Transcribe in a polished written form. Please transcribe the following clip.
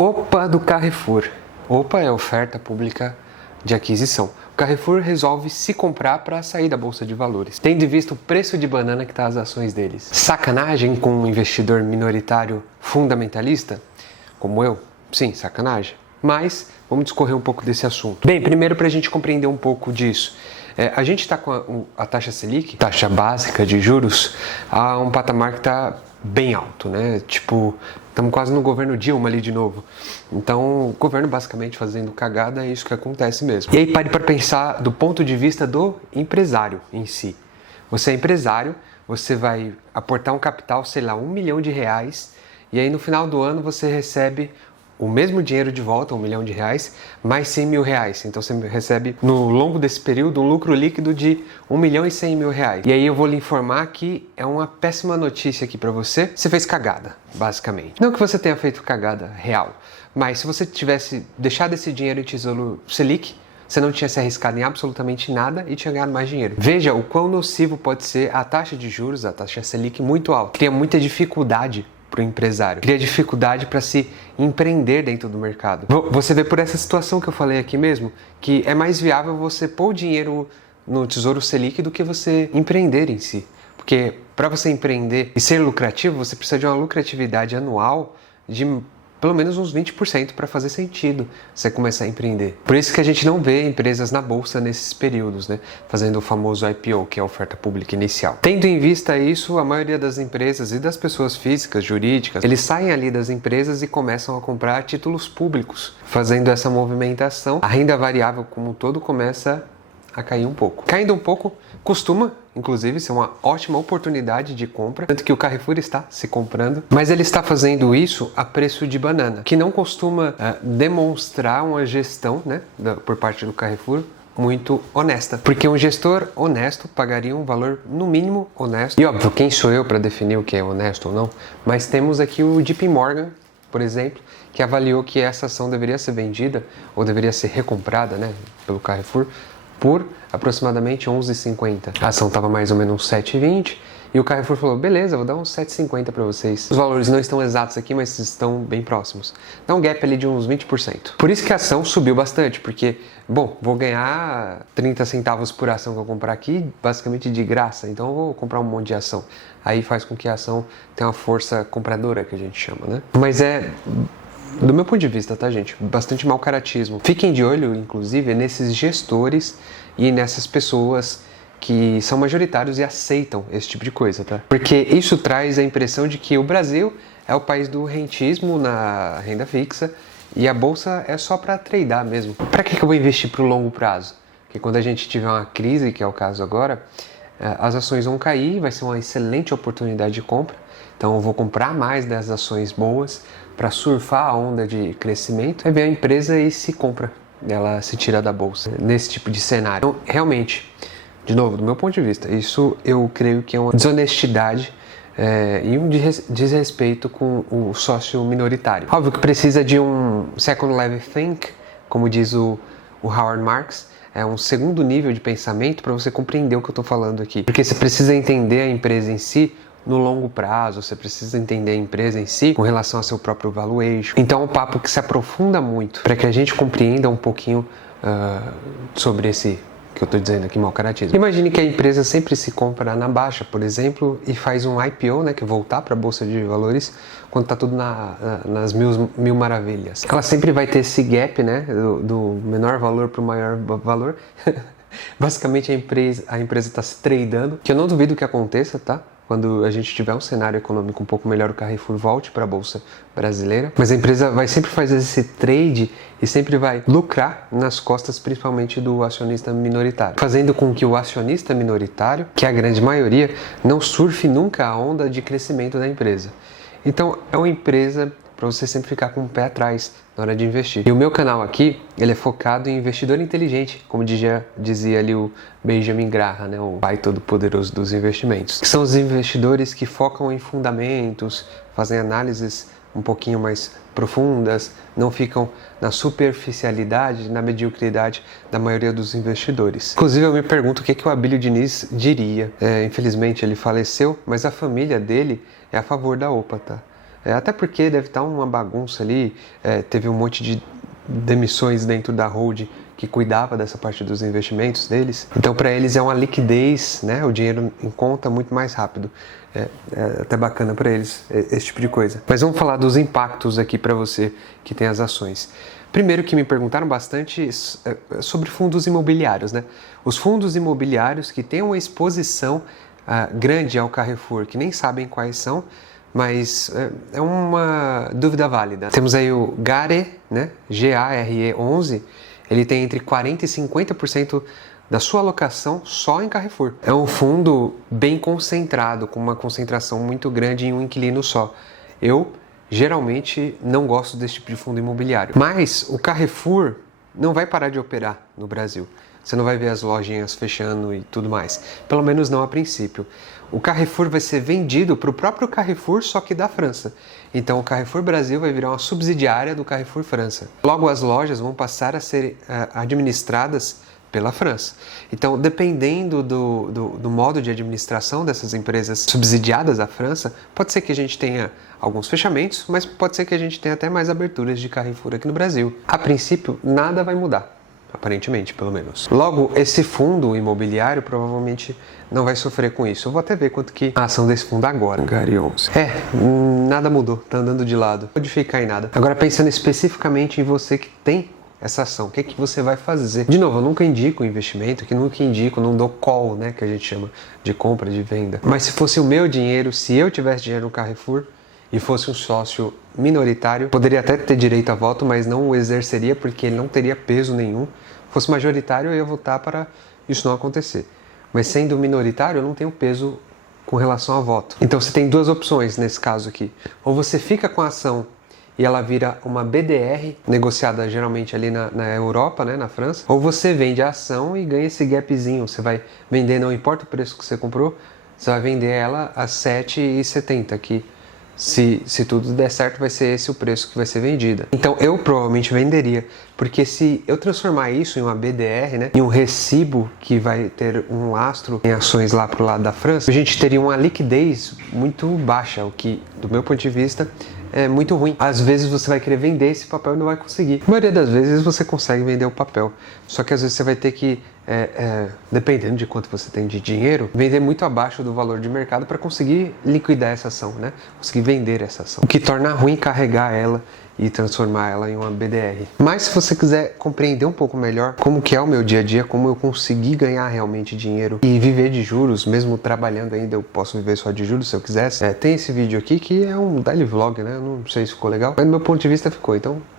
OPA do Carrefour. OPA é oferta pública de aquisição. O Carrefour resolve se comprar para sair da Bolsa de Valores, tendo em vista o preço de banana que está as ações deles. Sacanagem com um investidor minoritário fundamentalista? Como eu? Sim, sacanagem. Mas vamos discorrer um pouco desse assunto. Bem, primeiro para a gente compreender um pouco disso. A gente está com a taxa Selic, taxa básica de juros, a um patamar que está bem alto, né? Tipo, estamos quase no governo Dilma ali de novo. Então, o governo basicamente fazendo cagada, é isso que acontece mesmo. E aí pare para pensar do ponto de vista do empresário em si. Você é empresário, você vai aportar um capital, sei lá, R$1 milhão, e aí no final do ano você recebe o mesmo dinheiro de volta, R$1 milhão, mais R$100 mil. Então você recebe, no longo desse período, um lucro líquido de R$1.100.000. E aí eu vou lhe informar que é uma péssima notícia aqui para você. Você fez cagada, basicamente. Não que você tenha feito cagada real, mas se você tivesse deixado esse dinheiro em Tesouro Selic, você não tinha se arriscado em absolutamente nada e tinha ganhado mais dinheiro. Veja o quão nocivo pode ser a taxa de juros, a taxa Selic muito alta. Cria muita dificuldade para o empresário, cria dificuldade para se empreender dentro do mercado. Você vê por essa situação que eu falei aqui mesmo, que é mais viável você pôr o dinheiro no Tesouro Selic do que você empreender em si. Porque para você empreender e ser lucrativo, você precisa de uma lucratividade anual de pelo menos uns 20% para fazer sentido você começar a empreender. Por isso que a gente não vê empresas na bolsa nesses períodos, né? Fazendo o famoso IPO, que é a oferta pública inicial. Tendo em vista isso, a maioria das empresas e das pessoas físicas, jurídicas, eles saem ali das empresas e começam a comprar títulos públicos. Fazendo essa movimentação, a renda variável como um todo começa a cair um pouco. Caindo um pouco, costuma, inclusive, ser uma ótima oportunidade de compra, tanto que o Carrefour está se comprando, mas ele está fazendo isso a preço de banana, que não costuma demonstrar uma gestão, né, por parte do Carrefour muito honesta, porque um gestor honesto pagaria um valor no mínimo honesto. E óbvio, quem sou eu para definir o que é honesto ou não, mas temos aqui o JP Morgan, por exemplo, que avaliou que essa ação deveria ser vendida ou deveria ser recomprada, né, pelo Carrefour por aproximadamente 11,50. A ação estava mais ou menos 7,20 e o Carrefour falou, beleza, vou dar uns 7,50 para vocês. Os valores não estão exatos aqui, mas estão bem próximos. Dá um gap ali de uns 20%. Por isso que a ação subiu bastante, porque, bom, vou ganhar 30 centavos por ação que eu comprar aqui, basicamente de graça, então eu vou comprar um monte de ação. Aí faz com que a ação tenha uma força compradora, que a gente chama, né? Mas do meu ponto de vista, tá, gente? Bastante mau caratismo. Fiquem de olho, inclusive, nesses gestores e nessas pessoas que são majoritários e aceitam esse tipo de coisa, tá? Porque isso traz a impressão de que o Brasil é o país do rentismo na renda fixa e a bolsa é só para tradear mesmo. Para que eu vou investir para o longo prazo? Porque quando a gente tiver uma crise, que é o caso agora, as ações vão cair, vai ser uma excelente oportunidade de compra. Então eu vou comprar mais das ações boas para surfar a onda de crescimento. Aí vem a empresa e se compra, ela se tira da bolsa nesse tipo de cenário. Então, realmente, de novo, do meu ponto de vista, isso eu creio que é uma desonestidade e um desrespeito com o sócio minoritário. Óbvio que precisa de um second level think, como diz o Howard Marks, é um segundo nível de pensamento para você compreender o que eu estou falando aqui. Porque você precisa entender a empresa em si no longo prazo, você precisa entender a empresa em si com relação ao seu próprio valuation. Então é um papo que se aprofunda muito para que a gente compreenda um pouquinho sobre esse que eu estou dizendo aqui, mau caratismo. Imagine que a empresa sempre se compra na baixa, por exemplo, e faz um IPO, né, que é voltar para a Bolsa de Valores, quando está tudo nas mil maravilhas. Ela sempre vai ter esse gap, né, do menor valor para o maior valor. Basicamente a empresa está se tradando, que eu não duvido que aconteça, tá? Quando a gente tiver um cenário econômico um pouco melhor, o Carrefour volte para a Bolsa Brasileira. Mas a empresa vai sempre fazer esse trade e sempre vai lucrar nas costas, principalmente do acionista minoritário. Fazendo com que o acionista minoritário, que é a grande maioria, não surfe nunca a onda de crescimento da empresa. Então é uma empresa para você sempre ficar com o pé atrás na hora de investir. E o meu canal aqui, ele é focado em investidor inteligente, como dizia ali o Benjamin Graham, né, o pai todo poderoso dos investimentos. Que são os investidores que focam em fundamentos, fazem análises um pouquinho mais profundas, não ficam na superficialidade, na mediocridade da maioria dos investidores. Inclusive eu me pergunto o que o Abílio Diniz diria. Infelizmente ele faleceu, mas a família dele é a favor da OPA, tá? Até porque deve estar uma bagunça ali, teve um monte de demissões dentro da holding que cuidava dessa parte dos investimentos deles. Então, para eles é uma liquidez, né? O dinheiro em conta muito mais rápido. É até bacana para eles esse tipo de coisa. Mas vamos falar dos impactos aqui para você que tem as ações. Primeiro, que me perguntaram bastante sobre fundos imobiliários, né? Os fundos imobiliários que têm uma exposição grande ao Carrefour, que nem sabem quais são, mas é uma dúvida válida. Temos aí o GARE, né? GARE 11, ele tem entre 40% e 50% da sua alocação só em Carrefour. É um fundo bem concentrado, com uma concentração muito grande em um inquilino só. Eu, geralmente, não gosto desse tipo de fundo imobiliário. Mas o Carrefour não vai parar de operar no Brasil. Você não vai ver as lojinhas fechando e tudo mais. Pelo menos não a princípio. O Carrefour vai ser vendido para o próprio Carrefour, só que da França. Então o Carrefour Brasil vai virar uma subsidiária do Carrefour França. Logo as lojas vão passar a ser administradas pela França. Então, dependendo do modo de administração dessas empresas subsidiadas à França, pode ser que a gente tenha alguns fechamentos, mas pode ser que a gente tenha até mais aberturas de Carrefour aqui no Brasil. A princípio, nada vai mudar. Aparentemente, pelo menos. Logo, esse fundo imobiliário provavelmente não vai sofrer com isso. Eu vou até ver quanto que a ação desse fundo agora. GARE 11. Nada mudou, tá andando de lado. Não pode ficar em nada. Agora, pensando especificamente em você que tem essa ação, o que você vai fazer? De novo, eu nunca indico investimento, não dou call, né, que a gente chama de compra, de venda. Mas se fosse o meu dinheiro, se eu tivesse dinheiro no Carrefour e fosse um sócio minoritário, poderia até ter direito a voto, mas não o exerceria porque ele não teria peso nenhum. Fosse majoritário, eu ia votar para isso não acontecer. Mas sendo minoritário, eu não tenho peso com relação a voto. Então você tem duas opções nesse caso aqui. Ou você fica com a ação e ela vira uma BDR, negociada geralmente ali na Europa, né, na França. Ou você vende a ação e ganha esse gapzinho. Você vai vender, não importa o preço que você comprou, você vai vender ela a R$ 7,70 aqui. Se tudo der certo, vai ser esse o preço que vai ser vendida. Então eu provavelmente venderia, porque se eu transformar isso em uma BDR, né, em um recibo que vai ter um lastro em ações lá pro lado da França, a gente teria uma liquidez muito baixa, o que, do meu ponto de vista, é muito ruim. Às vezes você vai querer vender esse papel e não vai conseguir. A maioria das vezes você consegue vender o papel, só que às vezes você vai ter que, dependendo de quanto você tem de dinheiro, vender muito abaixo do valor de mercado para conseguir liquidar essa ação, né? Conseguir vender essa ação. O que torna ruim carregar ela e transformar ela em uma BDR. Mas se você quiser compreender um pouco melhor como que é o meu dia a dia, como eu consegui ganhar realmente dinheiro e viver de juros, mesmo trabalhando ainda eu posso viver só de juros se eu quisesse, tem esse vídeo aqui que é um daily vlog, né? Eu não sei se ficou legal, mas do meu ponto de vista ficou, então tchau.